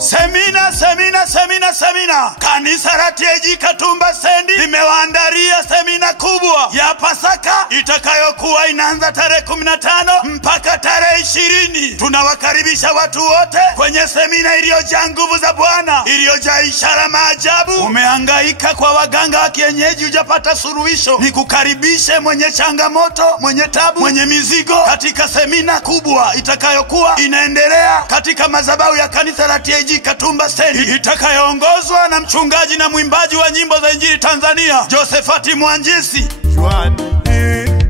Semina. Kanisa la TAG Katumba Stendi limewaandalia semina kubwa ya Pasaka itakayokuwa inaanza tarehe 15 mpaka tarehe 20. Tunawakaribisha watu wote kwenye semina iliyojaa nguvu za Bwana, iliyojaa ishara maajabu. Umehangaika kwa waganga wa kienyeji hujapata suluhisho, nikukaribishe mwenye changamoto, mwenye tabu, mwenye mizigo katika semina kubwa itakayokuwa inaendelea katika madhabahu ya kanisa la TAG Katumba Stendi, itakayoongozwa na mchungaji na mwimbaji wa nyimbo za Injili Tanzania Josephat Mwanjisi.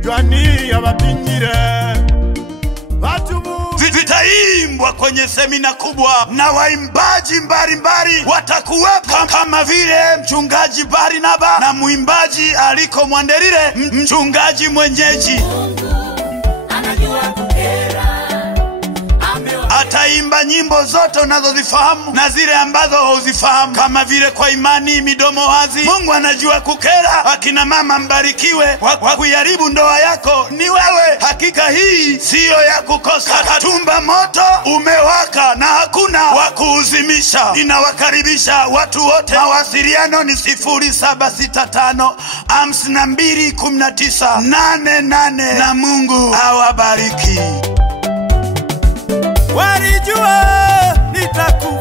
Juani abapinyire Vitaimbwa kwenye semina kubwa na waimbaji mbalimbali watakuwepo kama vile mchungaji Barinaba na mwimbaji Aliko Mwandelile, mchungaji mwenyeji. Ataimba nyimbo zote unazozifahamu na zile ambazo huzifahamu, kama vile kwa imani midomo wazi. Mungu anajua kukera. Akina mama mbarikiwe, wa kuiharibu ndoa yako ni wewe. Hakika hii siyo ya kukosa. Katumba moto umewaka na hakuna wa kuuzimisha. Ninawakaribisha watu wote. Mawasiliano ni 0765 52 19 88 na Mungu awabariki. Walijua nitakuwa